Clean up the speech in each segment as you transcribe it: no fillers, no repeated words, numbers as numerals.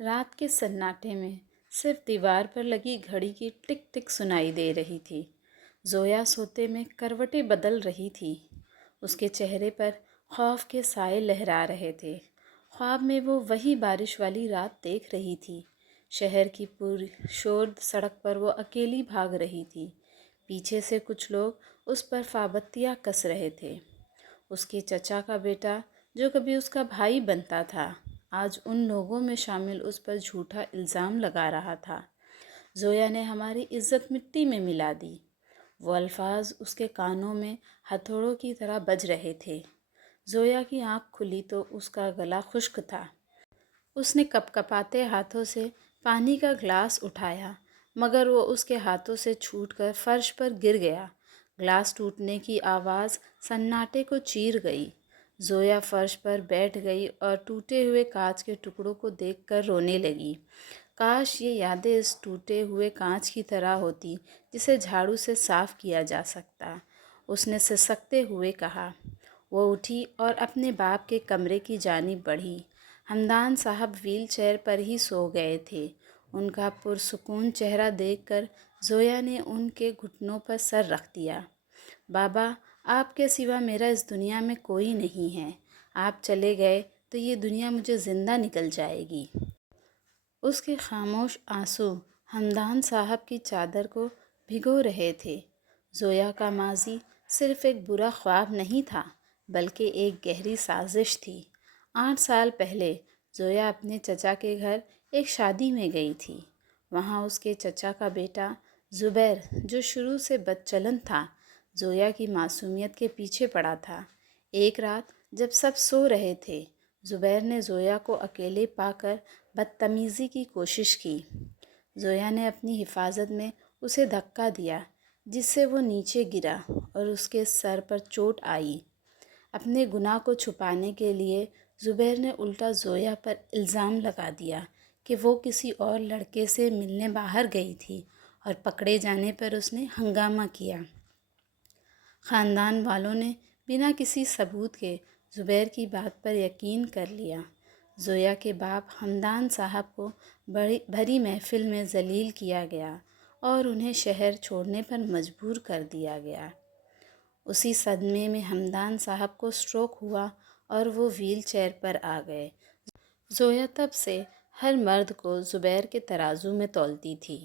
رات کے سناٹے میں صرف دیوار پر لگی گھڑی کی ٹک ٹک سنائی دے رہی تھی۔ زویا سوتے میں کروٹیں بدل رہی تھی۔ اس کے چہرے پر خوف کے سائے لہرا رہے تھے۔ خواب میں وہ وہی بارش والی رات دیکھ رہی تھی۔ شہر کی پوری شور سڑک پر وہ اکیلی بھاگ رہی تھی۔ پیچھے سے کچھ لوگ اس پر پابندیاں کس رہے تھے۔ اس کے چچا کا بیٹا جو کبھی اس کا بھائی بنتا تھا، آج ان لوگوں میں شامل اس پر جھوٹا الزام لگا رہا تھا۔ زویا نے ہماری عزت مٹی میں ملا دی۔ وہ الفاظ اس کے کانوں میں ہتھوڑوں کی طرح بج رہے تھے۔ زویا کی آنکھ کھلی تو اس کا گلا خشک تھا۔ اس نے کپ کپاتے ہاتھوں سے پانی کا گلاس اٹھایا، مگر وہ اس کے ہاتھوں سے چھوٹ کر فرش پر گر گیا۔ گلاس ٹوٹنے کی آواز سناٹے کو چیر گئی۔ زویا فرش پر بیٹھ گئی اور ٹوٹے ہوئے کانچ کے ٹکڑوں کو دیکھ کر رونے لگی۔ کاش یہ یادیں اس ٹوٹے ہوئے کانچ کی طرح ہوتی جسے جھاڑو سے صاف کیا جا سکتا، اس نے سسکتے ہوئے کہا۔ وہ اٹھی اور اپنے باپ کے کمرے کی جانب بڑھی۔ ہمدان صاحب ویل چیئر پر ہی سو گئے تھے۔ ان کا پرسکون چہرہ دیکھ کر زویا نے ان کے گھٹنوں پر سر رکھ دیا۔ بابا، آپ کے سوا میرا اس دنیا میں کوئی نہیں ہے۔ آپ چلے گئے تو یہ دنیا مجھے زندہ نکل جائے گی۔ اس کے خاموش آنسو ہمدان صاحب کی چادر کو بھگو رہے تھے۔ زویا کا ماضی صرف ایک برا خواب نہیں تھا، بلکہ ایک گہری سازش تھی۔ 8 سال پہلے زویا اپنے چچا کے گھر ایک شادی میں گئی تھی۔ وہاں اس کے چچا کا بیٹا زبیر، جو شروع سے بد چلن تھا، زویا کی معصومیت کے پیچھے پڑا تھا۔ ایک رات جب سب سو رہے تھے، زبیر نے زویا کو اکیلے پا کر بدتمیزی کی کوشش کی۔ زویا نے اپنی حفاظت میں اسے دھکا دیا، جس سے وہ نیچے گرا اور اس کے سر پر چوٹ آئی۔ اپنے گناہ کو چھپانے کے لیے زبیر نے الٹا زویا پر الزام لگا دیا کہ وہ کسی اور لڑکے سے ملنے باہر گئی تھی اور پکڑے جانے پر اس نے ہنگامہ کیا۔ خاندان والوں نے بنا کسی ثبوت کے زبیر کی بات پر یقین کر لیا۔ زویا کے باپ ہمدان صاحب کو بھری محفل میں ذلیل کیا گیا اور انہیں شہر چھوڑنے پر مجبور کر دیا گیا۔ اسی صدمے میں ہمدان صاحب کو اسٹروک ہوا اور وہ ویل چیئر پر آ گئے۔ زویا تب سے ہر مرد کو زبیر کے ترازو میں تولتی تھی۔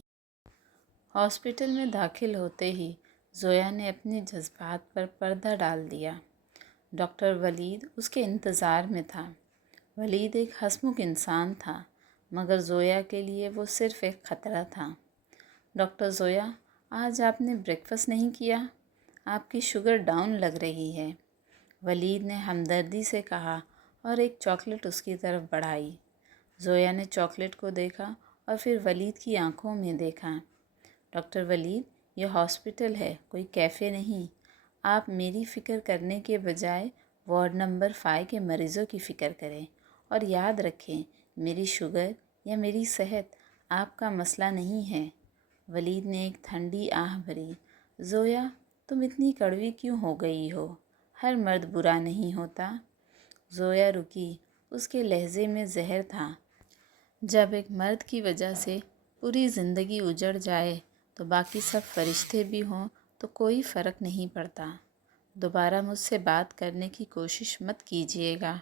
ہاسپٹل میں داخل ہوتے ہی زویا نے اپنے جذبات پر پردہ ڈال دیا۔ ڈاکٹر ولید اس کے انتظار میں تھا۔ ولید ایک ہنسمکھ انسان تھا، مگر زویا کے لیے وہ صرف ایک خطرہ تھا۔ ڈاکٹر زویا، آج آپ نے بریک فاسٹ نہیں کیا؟ آپ کی شوگر ڈاؤن لگ رہی ہے، ولید نے ہمدردی سے کہا اور ایک چاکلیٹ اس کی طرف بڑھائی۔ زویا نے چاکلیٹ کو دیکھا اور پھر ولید کی آنکھوں میں دیکھا۔ ڈاکٹر ولید، یہ ہاسپٹل ہے، کوئی کیفے نہیں۔ آپ میری فکر کرنے کے بجائے وارڈ نمبر 5 کے مریضوں کی فکر کریں، اور یاد رکھیں میری شوگر یا میری صحت آپ کا مسئلہ نہیں ہے۔ ولید نے ایک ٹھنڈی آہ بھری۔ زویا، تم اتنی کڑوی کیوں ہو گئی ہو؟ ہر مرد برا نہیں ہوتا۔ زویا رکی، اس کے لہجے میں زہر تھا۔ جب ایک مرد کی وجہ سے پوری زندگی اجڑ جائے تو باقی سب فرشتے بھی ہوں تو کوئی فرق نہیں پڑتا۔ دوبارہ مجھ سے بات کرنے کی کوشش مت کیجیے گا۔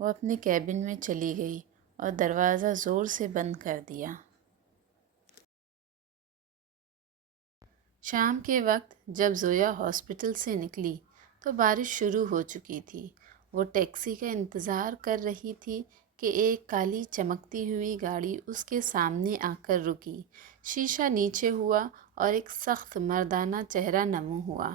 وہ اپنے کیبن میں چلی گئی اور دروازہ زور سے بند کر دیا۔ شام کے وقت جب زویا ہاسپٹل سے نکلی تو بارش شروع ہو چکی تھی۔ وہ ٹیکسی کا انتظار کر رہی تھی کہ ایک کالی چمکتی ہوئی گاڑی اس کے سامنے آ کر رکی۔ شیشہ نیچے ہوا اور ایک سخت مردانہ چہرہ نمو ہوا۔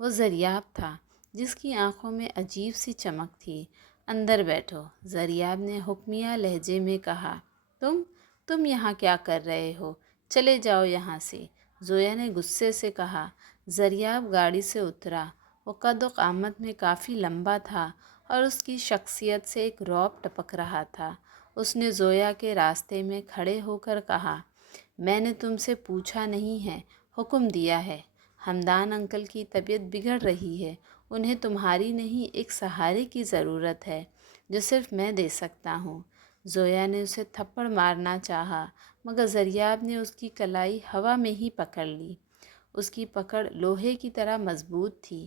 وہ زریاب تھا، جس کی آنکھوں میں عجیب سی چمک تھی۔ اندر بیٹھو، زریاب نے حکمیہ لہجے میں کہا۔ تم یہاں کیا کر رہے ہو؟ چلے جاؤ یہاں سے، زویا نے غصے سے کہا۔ زریاب گاڑی سے اترا۔ وہ قد و قامت میں کافی لمبا تھا اور اس کی شخصیت سے ایک رعب ٹپک رہا تھا۔ اس نے زویا کے راستے میں کھڑے ہو کر کہا، میں نے تم سے پوچھا نہیں ہے، حکم دیا ہے۔ ہمدان انکل کی طبیعت بگڑ رہی ہے، انہیں تمہاری نہیں ایک سہارے کی ضرورت ہے جو صرف میں دے سکتا ہوں۔ زویا نے اسے تھپڑ مارنا چاہا مگر زریاب نے اس کی کلائی ہوا میں ہی پکڑ لی۔ اس کی پکڑ لوہے کی طرح مضبوط تھی۔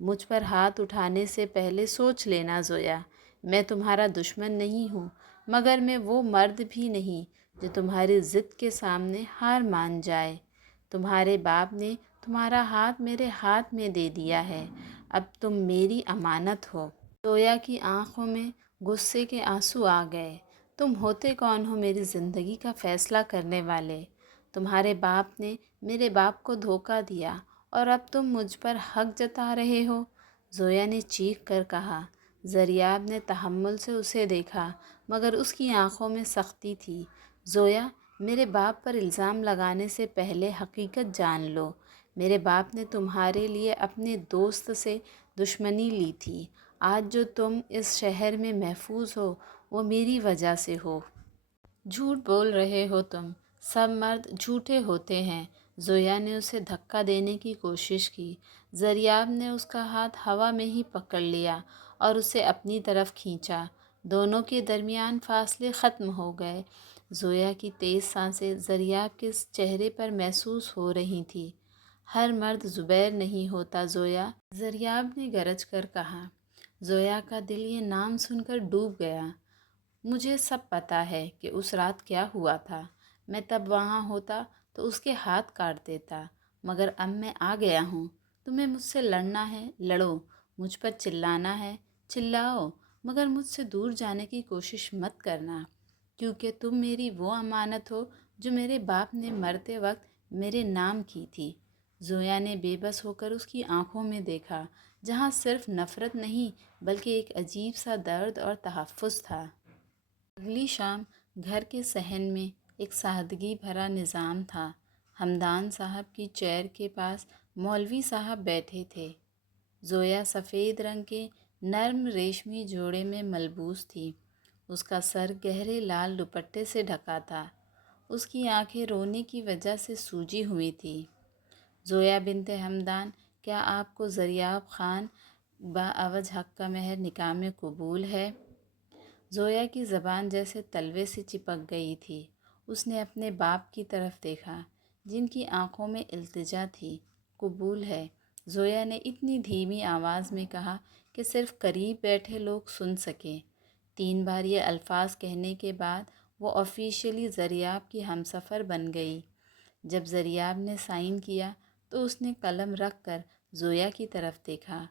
مجھ پر ہاتھ اٹھانے سے پہلے سوچ لینا زویا، میں تمہارا دشمن نہیں ہوں، مگر میں وہ مرد بھی نہیں جو تمہاری ضد کے سامنے ہار مان جائے۔ تمہارے باپ نے تمہارا ہاتھ میرے ہاتھ میں دے دیا ہے، اب تم میری امانت ہو۔ زویا کی آنکھوں میں غصے کے آنسو آ گئے۔ تم ہوتے کون ہو میری زندگی کا فیصلہ کرنے والے؟ تمہارے باپ نے میرے باپ کو دھوکہ دیا اور اب تم مجھ پر حق جتا رہے ہو، زویا نے چیخ کر کہا۔ زریاب نے تحمل سے اسے دیکھا مگر اس کی آنکھوں میں سختی تھی۔ زویا، میرے باپ پر الزام لگانے سے پہلے حقیقت جان لو۔ میرے باپ نے تمہارے لیے اپنے دوست سے دشمنی لی تھی۔ آج جو تم اس شہر میں محفوظ ہو وہ میری وجہ سے ہو۔ جھوٹ بول رہے ہو تم، سب مرد جھوٹے ہوتے ہیں۔ زویا نے اسے دھکا دینے کی کوشش کی۔ زریاب نے اس کا ہاتھ ہوا میں ہی پکڑ لیا اور اسے اپنی طرف کھینچا۔ دونوں کے درمیان فاصلے ختم ہو گئے۔ زویا کی تیز سانسیں زریاب کے چہرے پر محسوس ہو رہی تھیں۔ ہر مرد زبیر نہیں ہوتا زویا، زریاب نے گرج کر کہا۔ زویا کا دل یہ نام سن کر ڈوب گیا۔ مجھے سب پتہ ہے کہ اس رات کیا ہوا تھا۔ میں تب وہاں ہوتا تو اس کے ہاتھ کاٹ دیتا، مگر اب میں آ گیا ہوں۔ تمہیں مجھ سے لڑنا ہے، لڑو۔ مجھ پر چلانا ہے، چلاؤ، مگر مجھ سے دور جانے کی کوشش مت کرنا، کیونکہ تم میری وہ امانت ہو جو میرے باپ نے مرتے وقت میرے نام کی تھی۔ زویا نے بے بس ہو کر اس کی آنکھوں میں دیکھا، جہاں صرف نفرت نہیں بلکہ ایک عجیب سا درد اور تحفظ تھا۔ اگلی شام گھر کے صحن میں ایک سادگی بھرا نظام تھا۔ ہمدان صاحب کی چیئر کے پاس مولوی صاحب بیٹھے تھے۔ زویا سفید رنگ کے نرم ریشمی جوڑے میں ملبوس تھی۔ اس کا سر گہرے لال دوپٹے سے ڈھکا تھا۔ اس کی آنکھیں رونے کی وجہ سے سوجی ہوئی تھی۔ زویا بنت ہمدان، کیا آپ کو زریاب خان باعوض حق کا مہر نکاح میں قبول ہے؟ زویا کی زبان جیسے تلوے سے چپک گئی تھی۔ اس نے اپنے باپ کی طرف دیکھا جن کی آنکھوں میں التجا تھی۔ قبول ہے، زویا نے اتنی دھیمی آواز میں کہا کہ صرف قریب بیٹھے لوگ سن سکیں۔ 3 بار یہ الفاظ کہنے کے بعد وہ آفیشیلی زریاب کی ہمسفر بن گئی۔ جب زریاب نے سائن کیا تو اس نے قلم رکھ کر زویا کی طرف دیکھا۔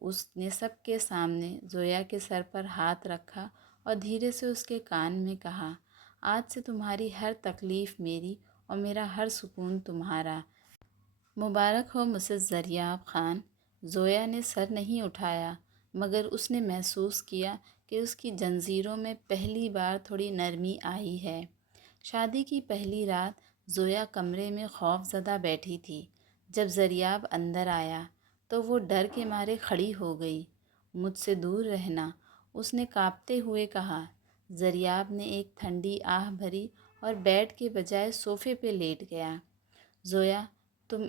اس نے سب کے سامنے زویا کے سر پر ہاتھ رکھا اور دھیرے سے اس کے کان میں کہا، آج سے تمہاری ہر تکلیف میری اور میرا ہر سکون تمہارا۔ مبارک ہو مسز زریاب خان۔ زویا نے سر نہیں اٹھایا مگر اس نے محسوس کیا کہ اس کی جنزیروں میں پہلی بار تھوڑی نرمی آئی ہے۔ شادی کی پہلی رات زویا کمرے میں خوف زدہ بیٹھی تھی۔ جب زریاب اندر آیا تو وہ ڈر کے مارے کھڑی ہو گئی۔ مجھ سے دور رہنا، اس نے کانپتے ہوئے کہا۔ زریاب نے ایک ٹھنڈی آہ بھری اور بیڈ کے بجائے صوفے پہ لیٹ گیا۔ زویا،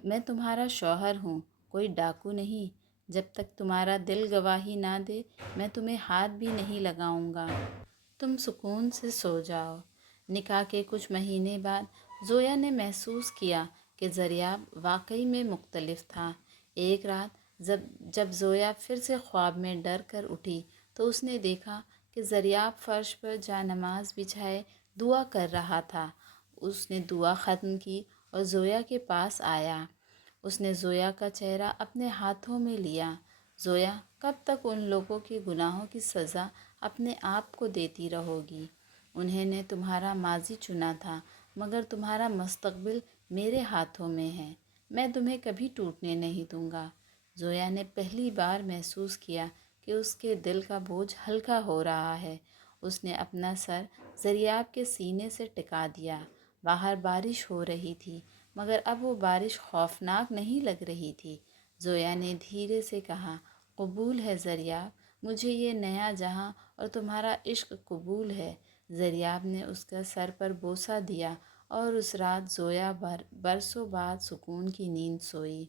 میں تمہارا شوہر ہوں، کوئی ڈاکو نہیں۔ جب تک تمہارا دل گواہی نہ دے میں تمہیں ہاتھ بھی نہیں لگاؤں گا۔ تم سکون سے سو جاؤ۔ نکاح کے کچھ مہینے بعد زویا نے محسوس کیا کہ زریاب واقعی میں مختلف تھا۔ ایک رات جب زویا پھر سے خواب میں ڈر کر اٹھی تو اس نے دیکھا کہ زریاب فرش پر جا نماز بچھائے دعا کر رہا تھا۔ اس نے دعا ختم کی اور زویا کے پاس آیا۔ اس نے زویا کا چہرہ اپنے ہاتھوں میں لیا۔ زویا، کب تک ان لوگوں کے گناہوں کی سزا اپنے آپ کو دیتی رہو گی؟ انہیں نے تمہارا ماضی چنا تھا مگر تمہارا مستقبل میرے ہاتھوں میں ہے۔ میں تمہیں کبھی ٹوٹنے نہیں دوں گا۔ زویا نے پہلی بار محسوس کیا کہ اس کے دل کا بوجھ ہلکا ہو رہا ہے۔ اس نے اپنا سر زریاب کے سینے سے ٹکا دیا۔ باہر بارش ہو رہی تھی مگر اب وہ بارش خوفناک نہیں لگ رہی تھی۔ زویا نے دھیرے سے کہا، قبول ہے زریاب، مجھے یہ نیا جہاں اور تمہارا عشق قبول ہے۔ زریاب نے اس کا سر پر بوسہ دیا اور اس رات زویا برسوں بعد سکون کی نیند سوئی۔